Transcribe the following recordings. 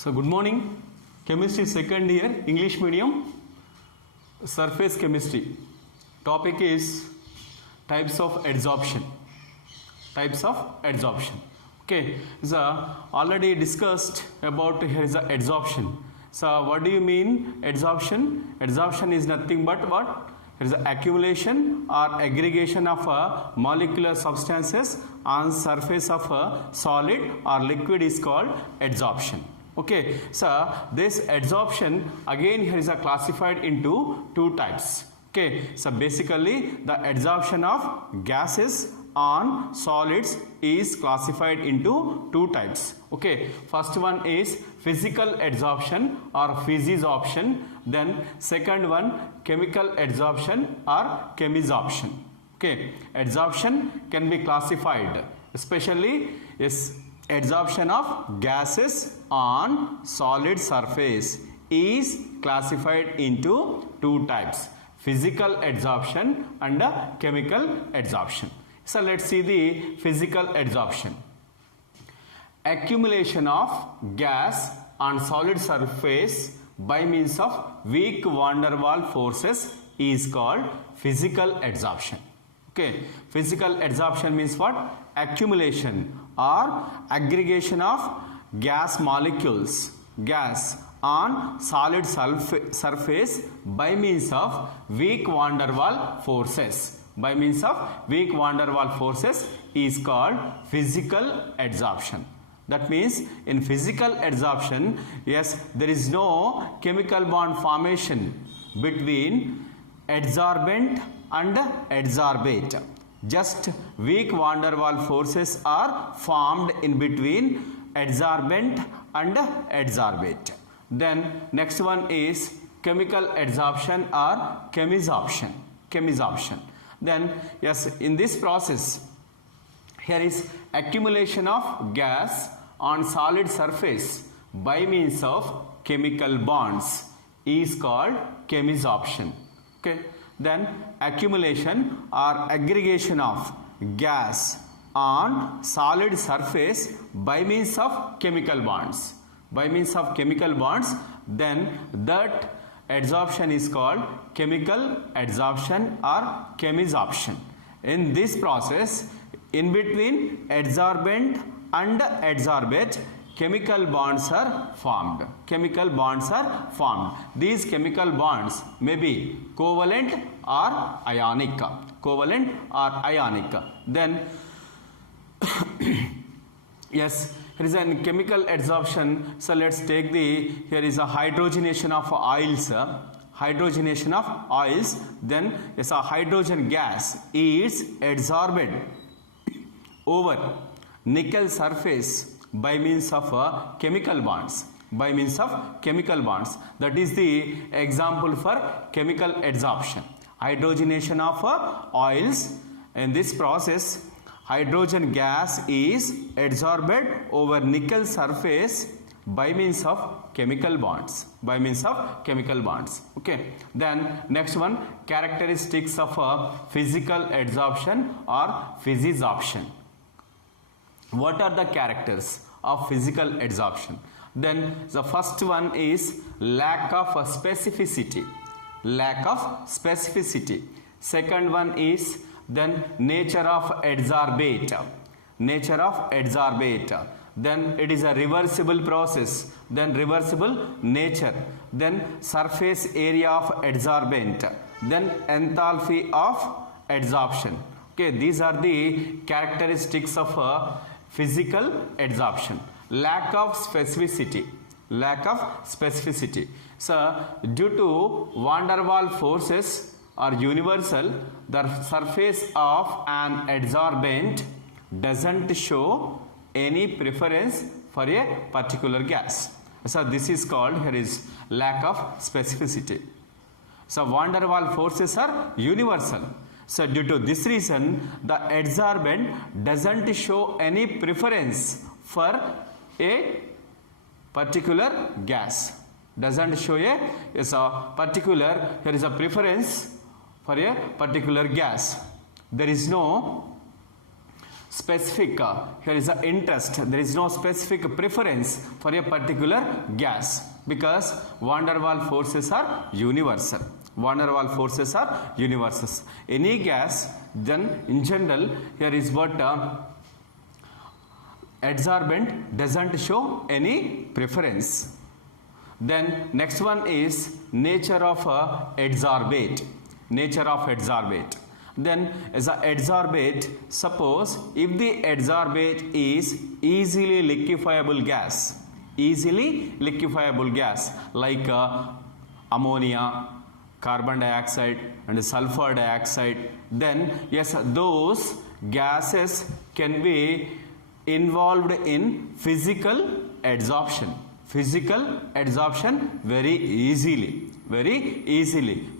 So good morning, chemistry second year, English medium, surface chemistry. Topic is types of adsorption. Types of adsorption. Okay, so already discussed about here is the adsorption. So what do you mean adsorption? Adsorption is nothing but what? It is the accumulation or aggregation of molecular substances on surface of a solid or liquid is called adsorption. Okay, so this adsorption again here is classified into two types. Okay, so basically the adsorption of gases on solids is classified into two types. Okay, first one is physical adsorption or physisorption, then second one chemical adsorption or chemisorption. Okay, adsorption can be classified, especially is adsorption of gases on solid surface is classified into two types, physical adsorption and chemical adsorption. So let's see the physical adsorption. Accumulation of gas on solid surface by means of weak van der Waals forces is called physical adsorption. Okay, physical adsorption means what? Accumulation or aggregation of gas molecules, gas on solid surface by means of weak van der Waals forces. By means of weak van der Waals forces is called physical adsorption. That means in physical adsorption, yes, there is no chemical bond formation between adsorbent and adsorbate. Just weak van der Waals forces are formed in between adsorbent and adsorbate. Then next one is chemical adsorption or chemisorption. Chemisorption. Then yes, in this process here is accumulation of gas on solid surface by means of chemical bonds is called chemisorption. Okay, then accumulation or aggregation of gas on solid surface by means of chemical bonds. By means of chemical bonds, then that adsorption is called chemical adsorption or chemisorption. In this process, in between adsorbent and adsorbate, chemical bonds are formed. Chemical bonds are formed. These chemical bonds may be covalent or ionic. Covalent or ionic. Then yes, here is a chemical adsorption. So let's take here is a hydrogenation of oils. Hydrogenation of oils. Then yes, a hydrogen gas is adsorbed over nickel surface by means of chemical bonds. By means of chemical bonds. That is the example for chemical adsorption. Hydrogenation of oils. In this process, hydrogen gas is adsorbed over nickel surface by means of chemical bonds. By means of chemical bonds. Okay. Then next one, characteristics of physical adsorption or physisorption. What are the characters of physical adsorption? Then the first one is lack of specificity. Lack of specificity. Second one is then nature of adsorbate. Nature of adsorbate. Then it is a reversible process. Then reversible nature. Then surface area of adsorbent. Then enthalpy of adsorption. Okay, these are the characteristics of physical adsorption. Lack of specificity. Lack of specificity. So due to van der Waals forces are universal, the surface of an adsorbent doesn't show any preference for a particular gas. So this is called, here is lack of specificity. So van der Waals forces are universal. So due to this reason, the adsorbent doesn't show any preference for a particular gas. Doesn't show a particular, here is a preference for a particular gas. There is no specific, here is a interest, there is no specific preference for a particular gas, because van der Waals forces are universal. Van der Waals forces are universal. Any gas, then in general, here is what adsorbent doesn't show any preference. Then next one is nature of adsorbate. Nature of adsorbate. Then as a adsorbate, suppose if the adsorbate is easily liquefiable gas, like ammonia, carbon dioxide and sulfur dioxide, then yes, those gases can be involved in physical adsorption very easily,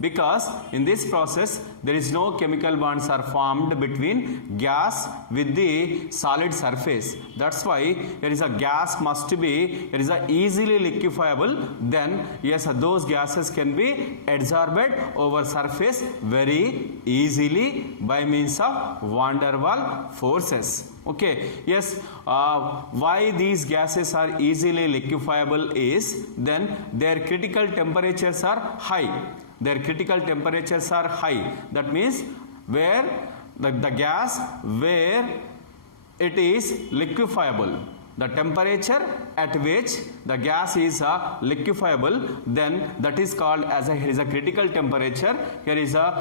because in this process there is no chemical bonds are formed between gas with the solid surface. That's why there is a gas must be, there is a easily liquefiable, then yes, those gases can be adsorbed over surface very easily by means of van der Waals forces. Okay, yes, why these gases are easily liquefiable is, then their critical temperatures are high. That means where the gas where it is liquefiable, the temperature at which the gas is liquefiable, then that is called as here is a critical temperature. Here is a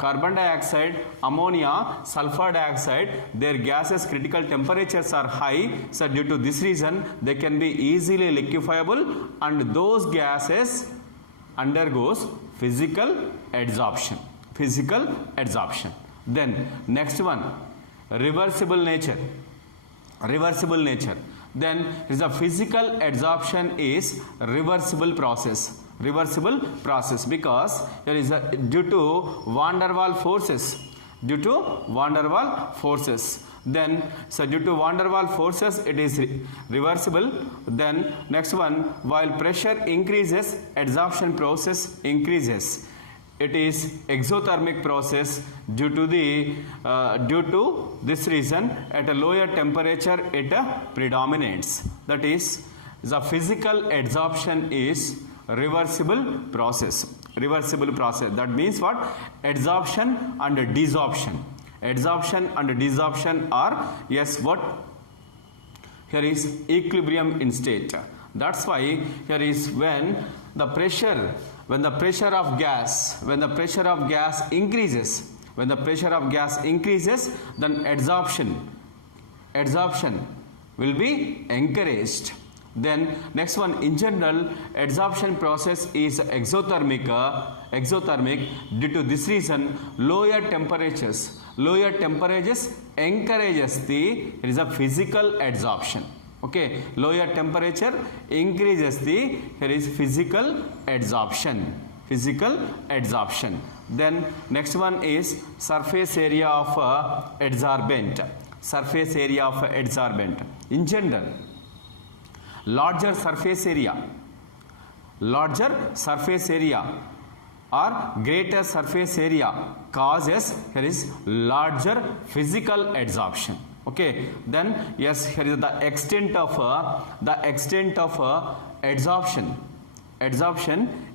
carbon dioxide, ammonia, sulfur dioxide, their gases critical temperatures are high, so due to this reason they can be easily liquefiable, and those gases undergoes physical adsorption. Then next one, reversible nature. Then is a physical adsorption is reversible process, because there is a due to van der Waals forces, then so due to van der Waals forces it is reversible. Then next one, while pressure increases, adsorption process increases. It is exothermic process due to this reason at a lower temperature it predominates. That is, the physical adsorption is reversible process. That means what? Adsorption and desorption are, yes, what? Here is equilibrium in state. That's why here is when the pressure of gas increases, then adsorption will be encouraged. Then next one, in general, adsorption process is exothermic. Due to this reason, lower temperatures encourages there is a physical adsorption. Okay, lower temperature increases here is physical adsorption. Then next one is surface area of adsorbent. In general, larger surface area or greater surface area causes here is larger physical adsorption. Okay, then yes, here is the extent of adsorption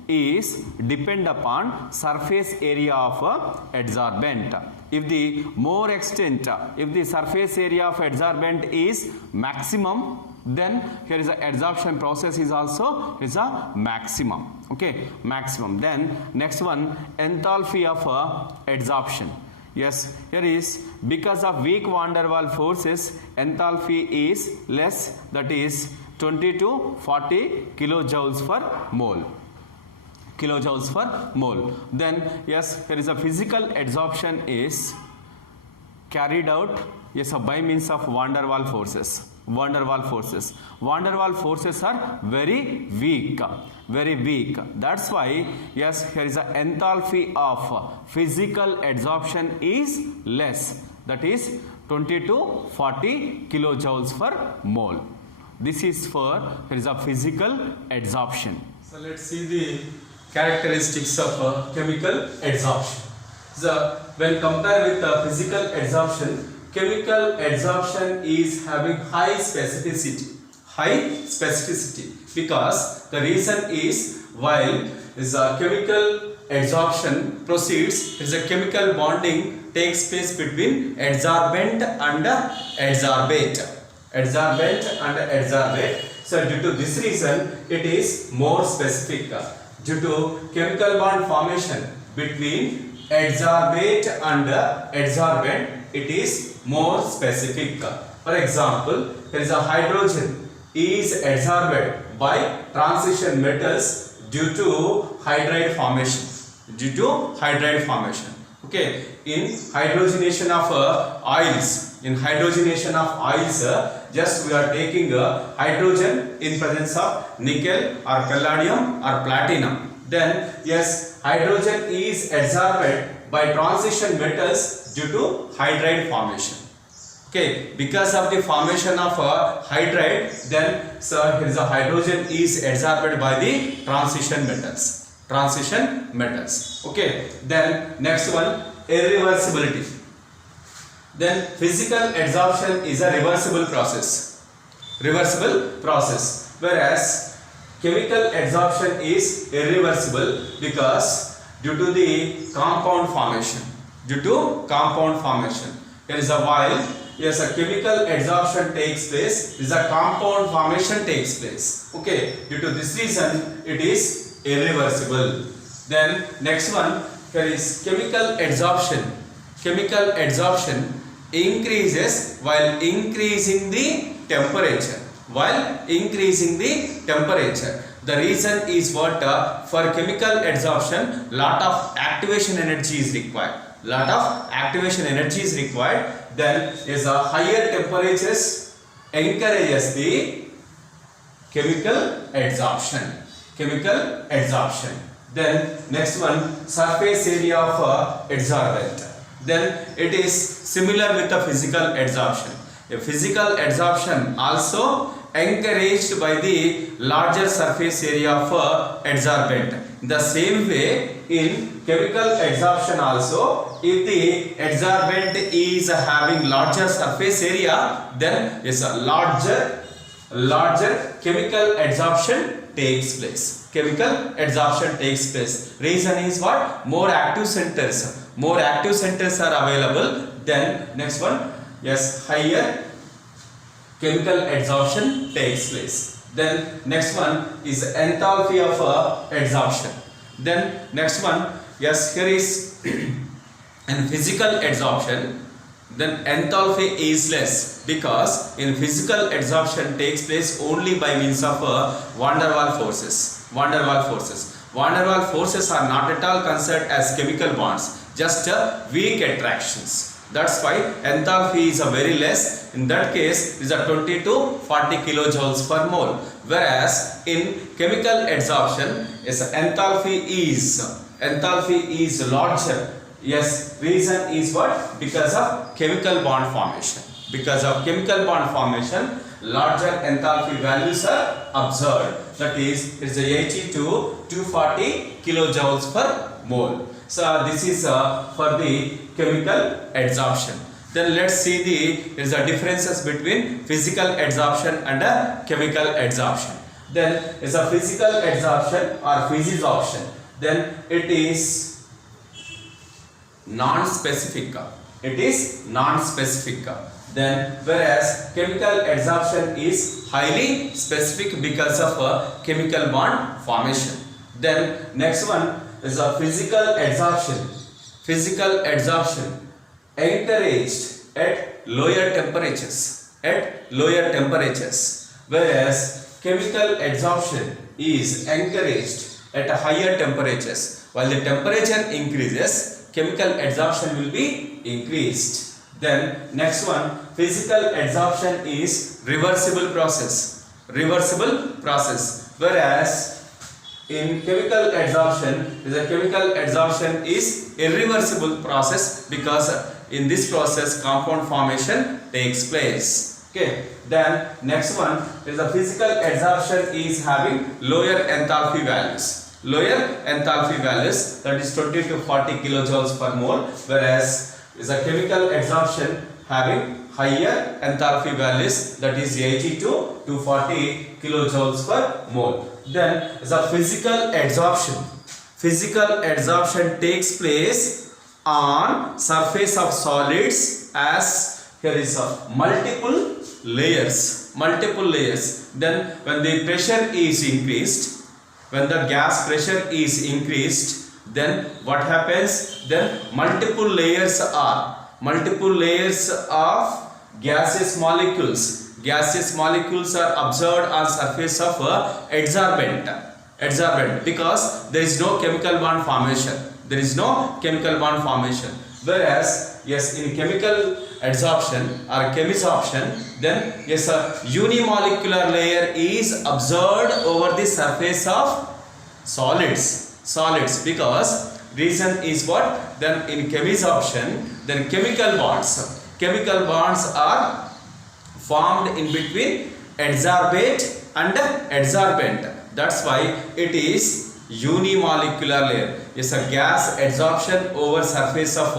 is depend upon surface area of adsorbent. If the surface area of adsorbent is maximum, then here is a adsorption process is also a maximum. Okay, maximum. Then next one, enthalpy of adsorption. Yes, here is because of weak van der Waals forces, enthalpy is less, that is 20 to 40 kilojoules per mole. Then yes, there is a physical adsorption is carried out, yes, by means of van der Waals forces. Van der Waals forces are very weak. That's why yes, here is a enthalpy of physical adsorption is less, that is 20 to 40 kilojoules per mole. This is for there is a physical adsorption. So let's see the characteristics of chemical adsorption. So when compared with physical adsorption, chemical adsorption is having high specificity. High specificity because the reason is while is a chemical adsorption proceeds, is a chemical bonding takes place between adsorbent and adsorbate. Adsorbent and adsorbate. So due to this reason, it is more specific. Due to chemical bond formation between adsorbate and adsorbent, it is more specific. For example, there is a hydrogen is adsorbed by transition metals due to hydride formation. Due to hydride formation. Okay, in hydrogenation of oils, just we are taking hydrogen in presence of nickel or palladium or platinum. Then yes, hydrogen is adsorbed by transition metals due to hydride formation. Okay, because of the formation of hydride, then so here is a hydrogen is adsorbed by the transition metals. Transition metals. Okay, then next one, irreversibility. Then physical adsorption is a reversible process. Reversible process. Whereas chemical adsorption is irreversible because due to the compound formation. Due to compound formation. There is a while yes, a chemical adsorption takes place, is a compound formation takes place. Okay, due to this reason, it is irreversible. Then next one, here is chemical adsorption. Chemical adsorption increases while increasing the temperature. While increasing the temperature. The reason is what? For chemical adsorption, lot of activation energy is required. Lot of activation energy is required. Then is a higher temperatures encourages the chemical adsorption. Chemical adsorption. Then next one, surface area of adsorbent. Then it is similar with the physical adsorption. A physical adsorption also encouraged by the larger surface area of adsorbent. In the same way, in chemical adsorption also, if the adsorbent is having larger surface area, then yes, a larger chemical adsorption takes place. Chemical adsorption takes place. Reason is what? More active centers. More active centers are available. Then next one, yes, higher chemical adsorption takes place. Then next one is enthalpy of adsorption. Then next one, yes, here is in physical adsorption, then enthalpy is less because in physical adsorption takes place only by means of van der Waals forces. Van der Waals forces. Van der Waals forces are not at all considered as chemical bonds, just weak attractions. That's why enthalpy is a very less. In that case, is a 20 to 40 kilojoules per mole. Whereas in chemical adsorption, yes, enthalpy is larger. Yes, reason is what? Because of chemical bond formation. Because of chemical bond formation, larger enthalpy values are observed. That is, it is 80 to 240 kilojoules per mole. So this is for the chemical adsorption. Then let's see there is a differences between physical adsorption and chemical adsorption. Then is a physical adsorption or physisorption. Then it is non-specific. It is non-specific. Then whereas chemical adsorption is highly specific because of chemical bond formation. Then next one is a physical adsorption. Physical adsorption encouraged at lower temperatures. At lower temperatures. Whereas chemical adsorption is encouraged at higher temperatures. While the temperature increases, chemical adsorption will be increased. Then next one, physical adsorption is reversible process. Reversible process. Whereas in chemical adsorption, chemical adsorption is irreversible process because in this process compound formation takes place. Okay. Then next one is a physical adsorption is having lower enthalpy values. Lower enthalpy values, that is 20 to 40 kilojoules per mole, whereas is a chemical adsorption having higher enthalpy values, that is 80 to 240 kilojoules per mole. Then the physical adsorption. Physical adsorption takes place on surface of solids as here is multiple layers. Then when the pressure is increased, when the gas pressure is increased, then what happens? Then multiple layers of gaseous molecules are observed on surface of adsorbent, because there is no chemical bond formation. Whereas yes, in chemical adsorption or chemisorption, then yes, a unimolecular layer is observed over the surface of solids, because reason is what? Then in chemisorption, then chemical bonds are formed in between adsorbate and adsorbent. That's why it is unimolecular layer. Yes, a gas adsorption over surface of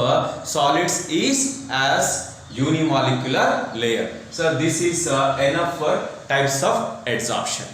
solids is as unimolecular layer. So this is enough for types of adsorption.